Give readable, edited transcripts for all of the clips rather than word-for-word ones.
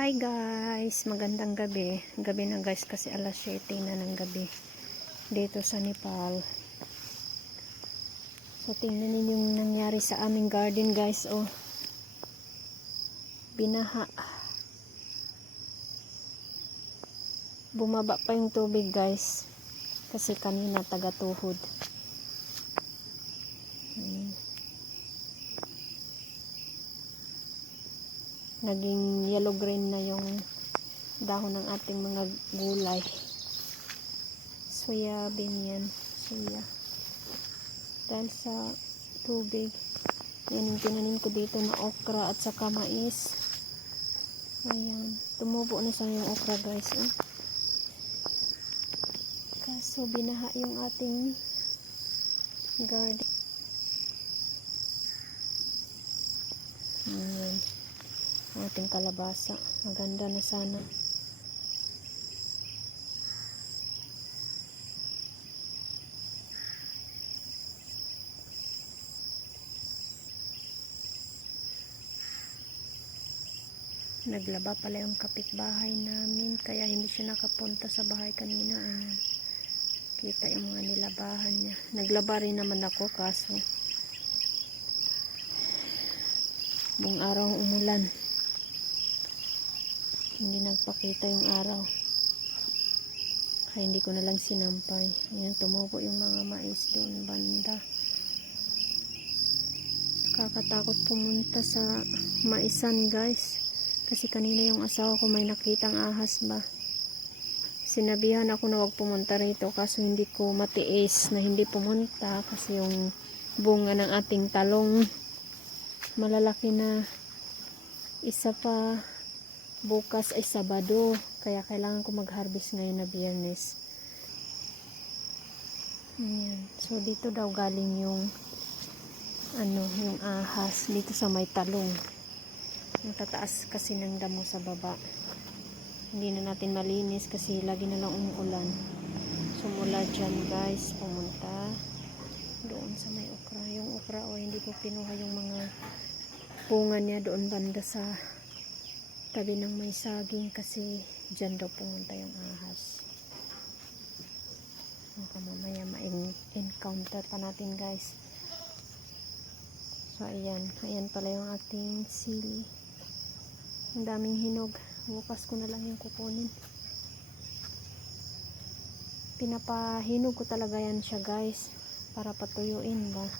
Hi guys, magandang gabi. Gabi na guys kasi alas 7 na ng gabi dito sa Nepal. So tingnan ninyo yung nangyari sa aming garden guys. Oh, binaha. Bumaba pa yung tubig guys kasi kanina taga-tuhod. Naging yellow green na yung dahon ng ating mga gulay. Soya bean yan. Soya. Dahil sa tubig. Yan yung tinanim ko dito na okra at saka mais. Ayan. Tumubo na sa yung okra guys. Eh. Kaso binaha yung ating garden. Ayan. Ating kalabasa. Maganda na sana. Naglaba pala yung kapitbahay namin. Kaya hindi siya nakapunta sa bahay kanina. Kita yung mga nilabahan niya. Naglaba rin naman ako kaso buong araw umulan. Hindi nagpakita yung araw. Kaya hindi ko na lang sinampay. Ayan, tumubo yung mga mais doon banda. Nakakatakot pumunta sa maisan guys. Kasi kanina yung asawa ko may nakitang ahas ba. Sinabihan ako na wag pumunta rito. Kaso hindi ko matiis na hindi pumunta. Kasi yung bunga ng ating talong malalaki na. Isa pa bukas ay Sabado, kaya kailangan ko mag-harvest ngayon na Biyernes. Ayan. So dito daw galing yung yung ahas dito sa may talong. Ang tataas kasi ng damo sa baba. Hindi na natin malinis kasi lagi na lang umuulan. So mula dyan guys, pumunta doon sa may okra. Yung okra hindi ko kinuha yung mga bunga niya doon banda sa tabi ng may saging kasi dyan daw pumunta yung ahas. Baka mamaya ma-encounter pa natin guys. So ayan pala yung ating sili. Ang daming hinog. Bukas ko na lang yung kukunin. Pinapahinog ko talaga yan siya guys para patuyuin ba.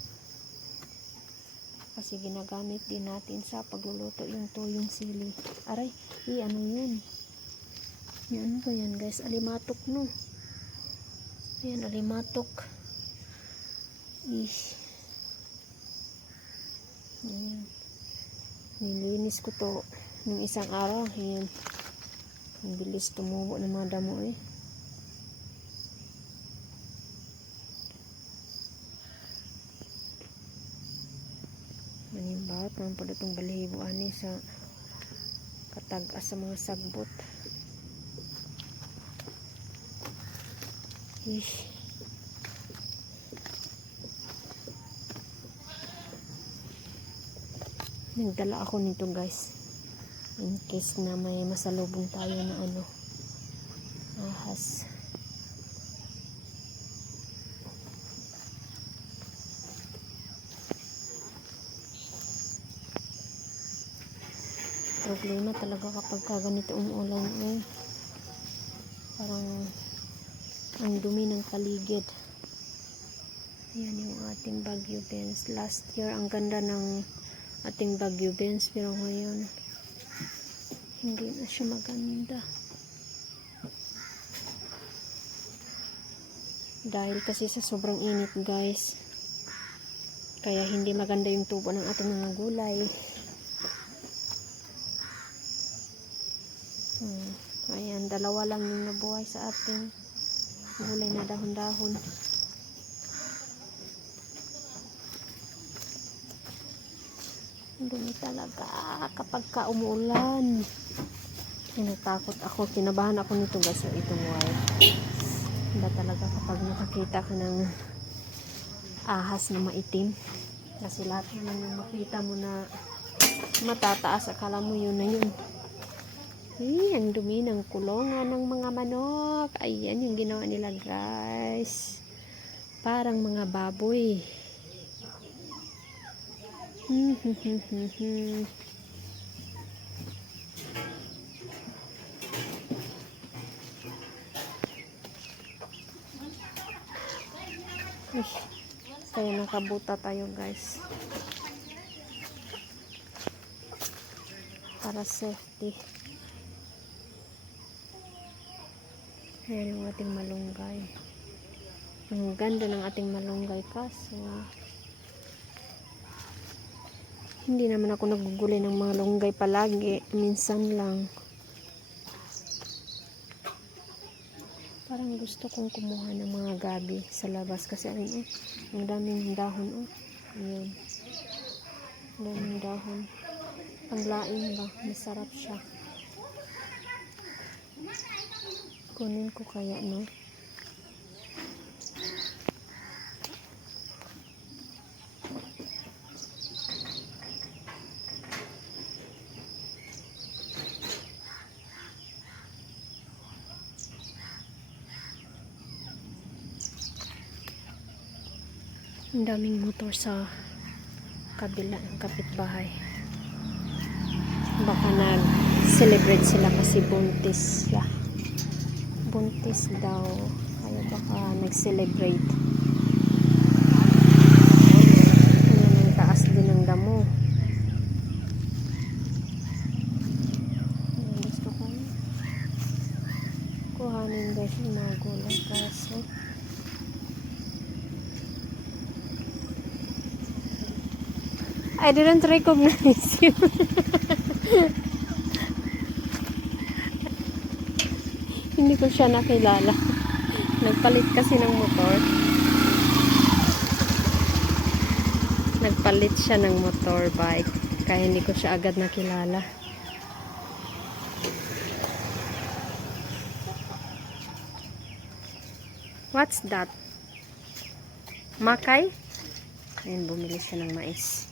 Kasi ginagamit din natin sa pagluluto yung tuyong sili. Aray, ano yun? Yan ba yan guys? Alimatok no. Ayan, alimatok. Ayan. Nilinis ko to ng isang araw. Ayan. Ang bilis tumubo ng mga damo eh. Manimbat man po itong balahibo ani sa katagas sa mga sagbot. Nagdala ako nito guys in case na may masalubong tayo na ahas. Problema talaga kapag ganito umuulan parang ang dumi ng paligid. Ayan yung ating Baguio beans. Last year ang ganda ng ating Baguio beans pero ngayon hindi na siya maganda. Dahil kasi sa sobrang init guys. Kaya hindi maganda yung tubo ng ating mga gulay. Ayan, dalawa lang yung nabuhay sa ating gulay na dahon-dahon. Dumi talaga kapag umuulan. Natakot ako, kinabahan ako nito guys, itong wire. Iba talaga kapag nakakita ka ng ahas na maitim. Kasi lahat naman yung makita mo na matataas, akala mo yun na yun. Ang dumi ng kulungan ng mga manok. Ayan yung ginawa nila guys. Parang mga baboy. Kaya nakabuta tayo guys. Para safety. Ayan yung ating malunggay. Ang ganda ng ating malunggay kaso hindi naman ako nagugulay ng malunggay palagi. Minsan lang. Parang gusto kong kumuha ng mga gabi sa labas kasi ayun ang daming dahon Ayan. Ang daming dahon. Panglaing ba? Masarap siya. Kunin ko kaya no? Ang daming motor sa kabila ng kapitbahay. Baka nag-celebrate sila kasi buntis siya. Buntis daw. Kaya baka nag-celebrate. Ayan ang taas din ng damo. Ayan, gusto ko kuhanin guys yung mga gulay kaso I didn't recognize you. Hindi ko siya nakilala. Nagpalit kasi ng motor. Nagpalit siya ng motorbike. Kaya hindi ko siya agad nakilala. What's that? Makay? Ayun, bumili siya ng mais.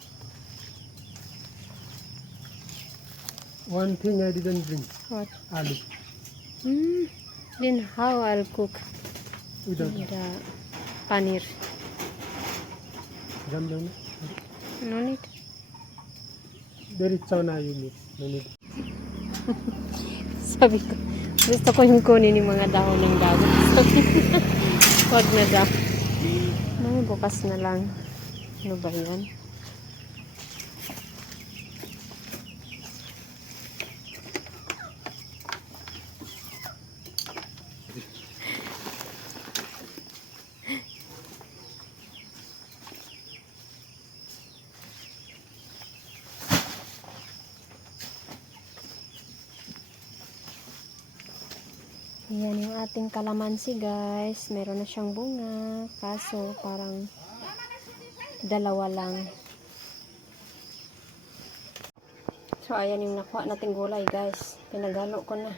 One thing I didn't bring. What? Aloo. Then how I'll cook Without the paneer? jam down. No need. There is chana you need. No need. Sabi ko, gusto ko yung kunin yung mga dahon ng dagat. Wag na daw. May bukas na lang. Ano ba yan? Ayan yung ating kalamansi guys. Meron na siyang bunga. Kaso parang dalawa lang. So ayan yung nakuha nating gulay guys. Pinagalo ko na.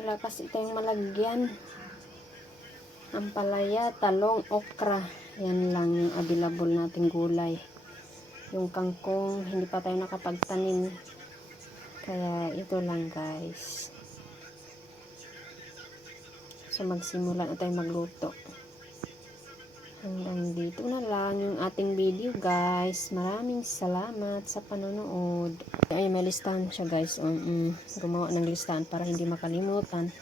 Wala kasi tayong malagyan. Ampalaya, talong, okra. Yan lang yung available nating gulay. Yung kangkong, hindi pa tayo nakapagtanim. Kaya ito lang guys. So magsimula na tayo magluto. Hanggang dito na lang yung ating video guys. Maraming salamat sa panonood. Ay, may listahan siya guys. Gumawa ng listahan para hindi makalimutan.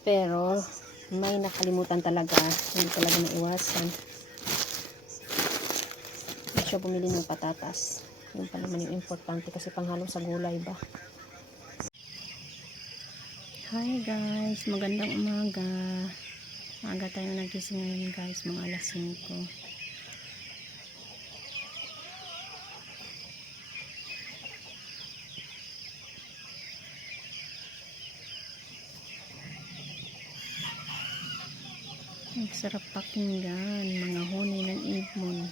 Pero may nakalimutan talaga. Hindi talaga maiwasan. Hindi siya bumili ng patatas. Yun pa naman yung importante kasi panghalo sa gulay ba. Hi guys, magandang umaga. Maaga tayo nagising ngayon guys, mga alas 5. Ang sarap pakinggan, mga huni ng ibon.